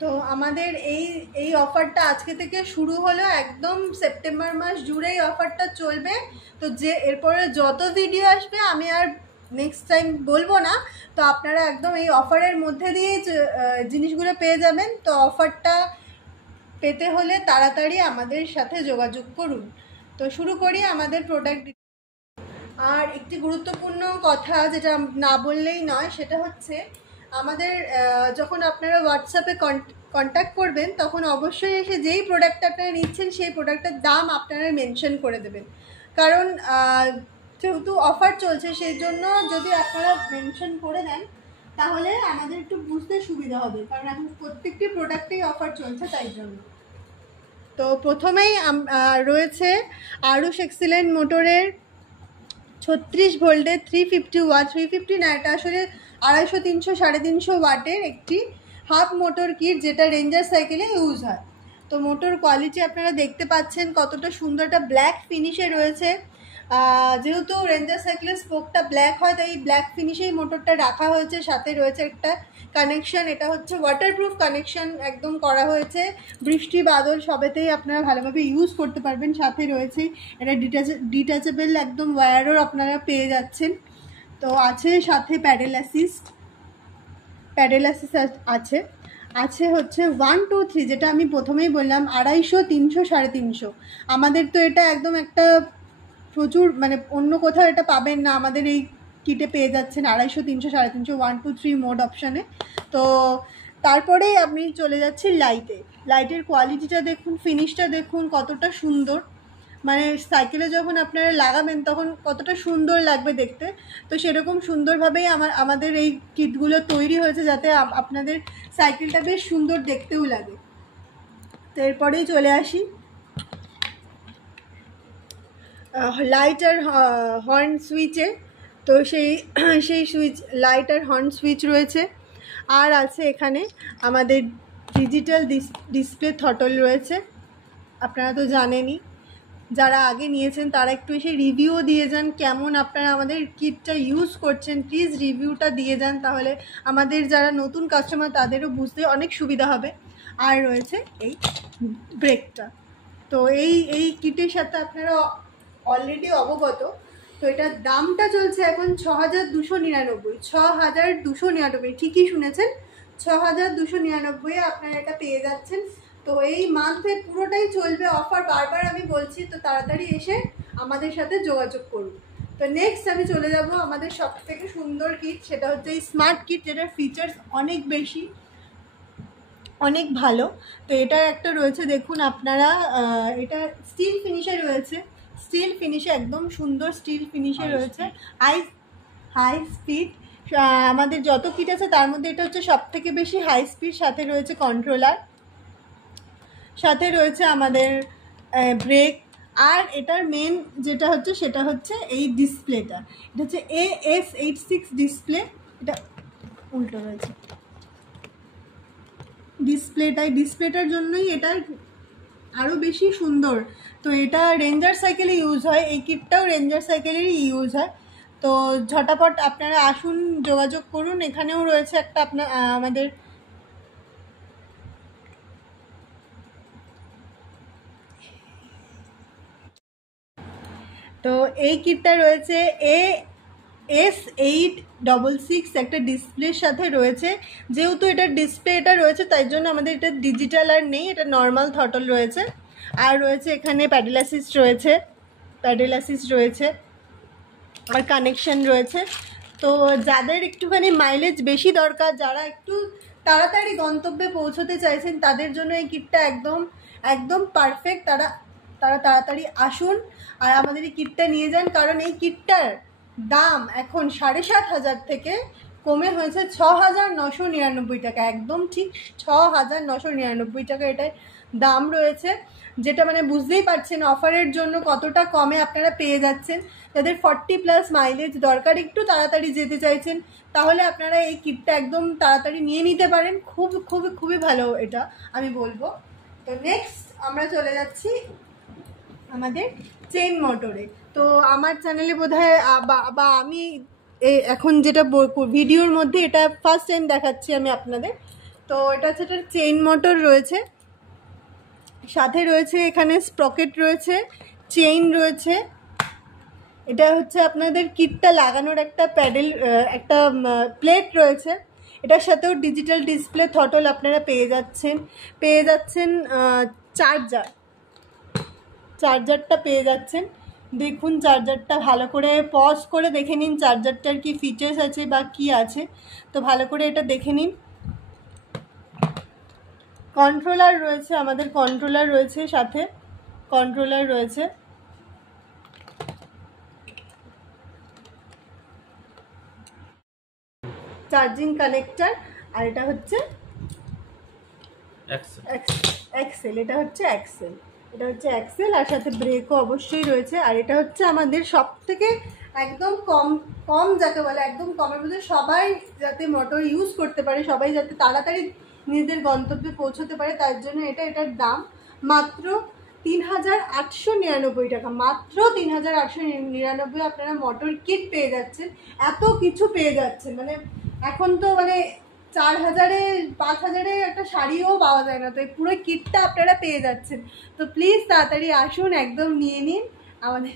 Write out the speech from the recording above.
তো আমাদের এই অফারটা আজকে থেকে শুরু হলো, একদম সেপ্টেম্বর মাস জুড়েই অফারটা চলবে। তো যে এরপরে যত ভিডিও আসবে আমি আর নেক্সট টাইম বলবো না, তো আপনারা একদম এই অফারের মধ্যে দিয়েই জিনিসগুলো পেয়ে যাবেন। তো অফারটা পেতে হলে তাড়াতাড়ি আমাদের সাথে যোগাযোগ করুন। তো শুরু করি আমাদের প্রোডাক্ট। আর একটি গুরুত্বপূর্ণ কথা যেটা না বললেই নয়, সেটা হচ্ছে আমাদের যখন আপনারা হোয়াটসঅ্যাপে কন্ট্যাক্ট করবেন তখন অবশ্যই এসে যেই প্রোডাক্টটা আপনারা নিচ্ছেন সেই প্রোডাক্টের দাম আপনারা মেনশন করে দেবেন। কারণ যেহেতু অফার চলছে সেই জন্য যদি আপনারা মেনশন করে দেন তাহলে আমাদের একটু বুঝতে সুবিধা হবে, কারণ এখন প্রত্যেকটি প্রোডাক্টেই অফার চলছে তাই জন্য। তো প্রথমেই রয়েছে আরুষ এক্সিলেন্ট মোটরের 36 ভোল্টের 350 ওয়াট, 350 না, এটা আসলে 250, 300, 350 ওয়াটের একটি হাফ মোটর কিট, যেটা রেঞ্জার সাইকেলে ইউজ হয়। তো মোটর কোয়ালিটি আপনারা দেখতে পাচ্ছেন কতটা সুন্দর, একটা ব্ল্যাক ফিনিশে রয়েছে। যেহেতু রেঞ্জার সাইকেলের স্পোকটা ব্ল্যাক হয় তাই ব্ল্যাক ফিনিশেই মোটরটা রাখা হয়েছে। সাথে রয়েছে একটা কানেকশন, এটা হচ্ছে ওয়াটারপ্রুফ কানেকশন একদম করা হয়েছে, বৃষ্টি বাদল সবেতেই আপনারা ভালোভাবে ইউজ করতে পারবেন। সাথে রয়েছে এটা ডিটাচেবল একদম ওয়্যারও আপনারা পেয়ে যাচ্ছেন। তো আছে সাথে প্যাডেল অ্যাসিস্ট আছে। আছে হচ্ছে 1 2 3, যেটা আমি প্রথমেই বললাম 250, 300, 350। আমাদের তো এটা একদম একটা প্রচুর, মানে অন্য কোথাও এটা পাবেন না, আমাদের এই কিটে পেয়ে যাচ্ছেন 250, 300, 350, 1 2 3 মোড অপশানে। তো তারপরে আপনি চলে যাচ্ছি লাইটের কোয়ালিটিটা দেখুন, ফিনিশটা দেখুন কতটা সুন্দর, মানে সাইকেলে যখন আপনারা লাগাবেন তখন কতটা সুন্দর লাগবে দেখতে। তো সেরকম সুন্দরভাবেই আমাদের এই কিটগুলো তৈরি হয়েছে যাতে আপনাদের সাইকেলটা বেশ সুন্দর দেখতেও লাগে। তো এরপরেই চলে আসি লাইট আর হর্ন সুইচে। তো সেই সুইচ, লাইট আর হর্ন সুইচ রয়েছে। আর আছে এখানে আমাদের ডিজিটাল ডিসপ্লে থটল রয়েছে। আপনারা তো জানেনই, যারা আগে নিয়েছেন তারা একটু এসে রিভিউ দিয়ে যান, কেমন আপনারা আমাদের কিটটা ইউজ করছেন, প্লিজ রিভিউটা দিয়ে যান, তাহলে আমাদের যারা নতুন কাস্টমার তাদেরও বুঝতে অনেক সুবিধা হবে। আর রয়েছে এই ব্রেকটা। তো এই কিটের সাথে আপনারা অলরেডি অবগত। তো এটার দামটা চলছে এখন 6299, 6299, ঠিকই শুনেছেন, 6299 আপনারা এটা পেয়ে যাচ্ছেন। তো এই মান্থে পুরোটাই চলবে অফার, বারবার আমি বলছি, তো তাড়াতাড়ি এসে আমাদের সাথে যোগাযোগ করুন। তো নেক্সট আমি চলে যাব আমাদের সব থেকে সুন্দর কিট, সেটা হচ্ছে এই স্মার্ট কিট, যেটার ফিচার্স অনেক বেশি, অনেক ভালো। তো এটার একটা রয়েছে দেখুন আপনারা, এটা স্টিল ফিনিশে রয়েছে, স্টিল ফিনিশে একদম সুন্দর স্টিল ফিনিশে রয়েছে, হাই স্পিড। আমাদের যত কিট আছে তার মধ্যে এটা হচ্ছে সব থেকে বেশি হাই স্পিড। সাথে রয়েছে কন্ট্রোলার, সাথে রয়েছে আমাদের ব্রেক। আর এটার মেন যেটা হচ্ছে সেটা হচ্ছে এই ডিসপ্লেটা, এটা হচ্ছে AS86 ডিসপ্লে, এটা উল্টো রয়েছে ডিসপ্লেটার জন্যই এটা আরও বেশি সুন্দর। তো এটা রেঞ্জার সাইকেলে ইউজ হয়, এই কিটটাও রেঞ্জার সাইকেলেরই ইউজ হয়। তো ঝটাপট আপনারা আসুন, যোগাযোগ করুন। এখানেও রয়েছে একটা আমাদের তো এই কিটটা রয়েছে AS866 একটা ডিসপ্লের সাথে রয়েছে। যেহেতু এটার ডিসপ্লে এটা রয়েছে তাই জন্য আমাদের এটা ডিজিটাল আর নেই, এটা নর্মাল থটল রয়েছে। আর রয়েছে এখানে প্যাডেল অ্যাসিস্ট রয়েছে আর কানেকশন রয়েছে। তো যাদের একটুখানি মাইলেজ বেশি দরকার, যারা একটু তাড়াতাড়ি গন্তব্যে পৌঁছতে চাইছেন, তাদের জন্য এই কিটটা একদম পারফেক্ট। তারা তাড়াতাড়ি আসুন আর আমাদের এই কিটটা নিয়ে যান, কারণ এই কিটটার দাম এখন 7,500 থেকে কমে হয়েছে 6,999 টাকা, একদম ঠিক 6,999 টাকা এটার দাম রয়েছে। যেটা মানে বুঝতেই পারছেন অফারের জন্য কতটা কমে আপনারা পেয়ে যাচ্ছেন। যাদের 40+ মাইলেজ দরকার, একটু তাড়াতাড়ি যেতে চাইছেন, তাহলে আপনারা এই কিটটা একদম তাড়াতাড়ি নিয়ে নিতে পারেন। খুবই ভালো এটা আমি বলবো। তো নেক্সট আমরা চলে যাচ্ছি আমাদের চেইন মোটরে। তো আমার চ্যানেলে বোধহয় বা আমি এখন যেটা ভিডিওর মধ্যে এটা ফার্স্ট টাইম দেখাচ্ছি আমি আপনাদের। তো এটা হচ্ছে একটা চেইন মোটর রয়েছে, সাথে রয়েছে এখানে স্প্রকেট রয়েছে, চেইন রয়েছে। এটা হচ্ছে আপনাদের কিটটা লাগানোর একটা প্যাডেল, একটা প্লেট রয়েছে। এটার সাথেও ডিজিটাল ডিসপ্লে থটল আপনারা পেয়ে যাচ্ছেন চার্জারটা পেয়ে যাচ্ছেন। দেখুন চার্জারটা ভালো করে পজ করে দেখে নিন, চার্জারটার কি ফিচার্স আছে বা কি আছে, তো ভালো করে এটা দেখে নিন। কন্ট্রোলার রয়েছে, আমাদের কন্ট্রোলার রয়েছে, সাথে কন্ট্রোলার রয়েছে। চার্জিং কানেক্টর, আর এটা হচ্ছে এক্সেল, এটা হচ্ছে এক্সেল, আর সাথে ব্রেকও অবশ্যই রয়েছে। আর এটা হচ্ছে আমাদের সব থেকে একদম কম যাকে বলে, একদম কমের মধ্যে সবাই যাতে মোটর ইউজ করতে পারে, সবাই যাতে তাড়াতাড়ি নিজেদের গন্তব্যে পৌঁছতে পারে, তার জন্য এটার দাম মাত্র ৩,৮৯৯ টাকা। মাত্র ৩,৮৯৯ আপনারা মোটর কিট পেয়ে যাচ্ছেন, এত কিছু পেয়ে যাচ্ছেন। মানে এখন তো মানে ৪,০০০-এ ৫,০০০-এ একটা শাড়িও পাওয়া যায় না, তো এই পুরো কিটটা আপনারা পেয়ে যাচ্ছেন। তো প্লিজ তাড়াতাড়ি আসুন, একদম নিয়ে নিন আমাদের